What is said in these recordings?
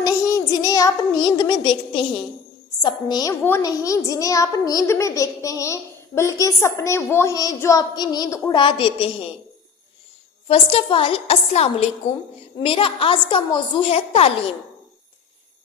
नहीं जिन्हें आप नींद में देखते हैं, सपने वो नहीं जिन्हें आप नींद में देखते हैं, बल्कि सपने वो हैं जो आपकी नींद उड़ा देते हैं। फर्स्ट ऑफ ऑल अस्सलाम वालेकुम। मेरा आज का मौजू है तालीम।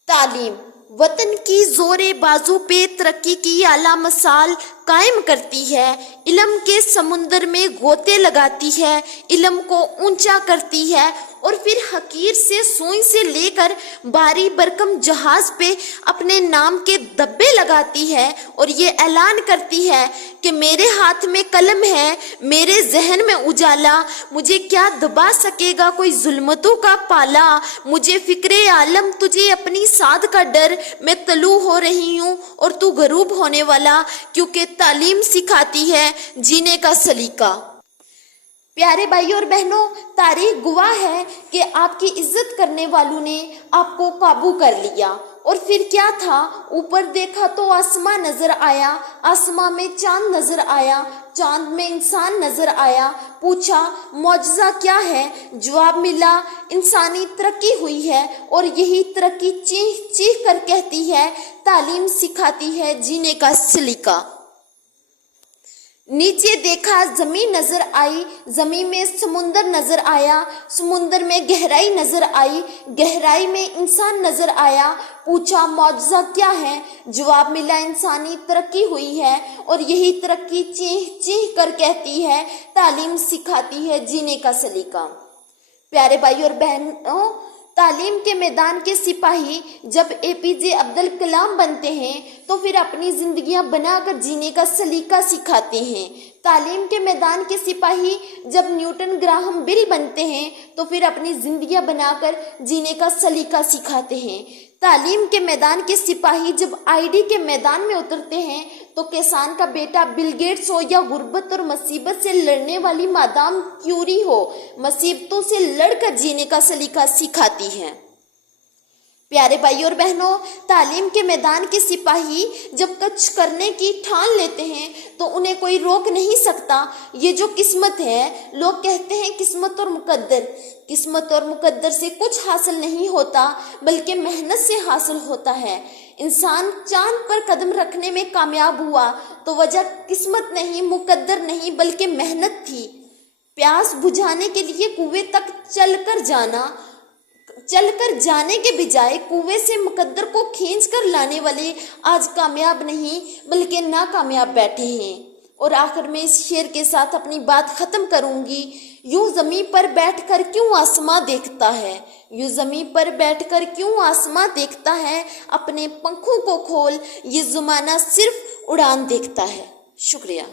तालीम वतन की जोरे बाजू पे तरक्की की आला मसाल कायम करती है, इल्म के समुंदर में गोते लगाती है, इल्म को ऊंचा करती है और फिर हकीर से सुई से लेकर भारी भरकम जहाज पे अपने नाम के धब्बे लगाती है और ये ऐलान करती है कि मेरे हाथ में कलम है, मेरे जहन में उजाला, मुझे क्या दबा सकेगा कोई जुल्मतों का पाला, मुझे फिक्रे आलम तुझे अपनी साध का डर, मैं तलू हो रही हूँ और तू गरूब होने वाला, क्योंकि तालीम सिखाती है जीने का सलीका। प्यारे भाइयों और बहनों, तारीख गवाह है कि आपकी इज्जत करने वालों ने आपको काबू कर लिया और फिर क्या था, ऊपर देखा तो आसमां नजर आया, आसमां में चांद नजर आया, चांद में इंसान नजर आया, पूछा मौजज़ा क्या है, जवाब मिला इंसानी तरक्की हुई है और यही तरक्की चीख चीख कर कहती है तालीम सिखाती है जीने का सलीका। नीचे देखा जमीन नजर आई, जमीन में समुंदर नजर आया, समुंदर में गहराई नजर आई, गहराई में इंसान नजर आया, पूछा मौजज़ा क्या है, जवाब मिला इंसानी तरक्की हुई है और यही तरक्की चीख चीख कर कहती है तालीम सिखाती है जीने का सलीका। प्यारे भाई और बहनों, तालीम के मैदान के सिपाही जब एपीजे अब्दुल कलाम बनते हैं तो फिर अपनी जिंदगियां बनाकर जीने का सलीका सिखाते हैं। तालीम के मैदान के सिपाही जब न्यूटन ग्राहम बेल बनते हैं तो फिर अपनी जिंदगियां बनाकर जीने का सलीका सिखाते हैं। तालीम के मैदान के सिपाही जब आईडी के मैदान में उतरते हैं तो किसान का बेटा बिल गेट्स हो या गुर्बत और मुसीबत से लड़ने वाली मादाम क्यूरी हो, मुसीबतों से लड़कर जीने का सलीका सिखाती हैं। प्यारे भाई और बहनों, तालीम के मैदान के सिपाही जब कुछ करने की ठान लेते हैं तो उन्हें कोई रोक नहीं सकता। ये जो किस्मत है, लोग कहते हैं किस्मत और मुकद्दर, किस्मत और मुकद्दर से कुछ हासिल नहीं होता बल्कि मेहनत से हासिल होता है। इंसान चांद पर कदम रखने में कामयाब हुआ तो वजह किस्मत नहीं, मुकद्दर नहीं, बल्कि मेहनत थी। प्यास बुझाने के लिए कुएं तक चलकर जाने के बजाय कुएं से मुकद्दर को खींच कर लाने वाले आज कामयाब नहीं बल्कि नाकामयाब बैठे हैं। और आखिर में इस शेर के साथ अपनी बात खत्म करूंगी। यूं जमीन पर बैठकर क्यों आसमां देखता है, यूं जमीन पर बैठकर क्यों आसमां देखता है, अपने पंखों को खोल, ये ज़माना सिर्फ उड़ान देखता है। शुक्रिया।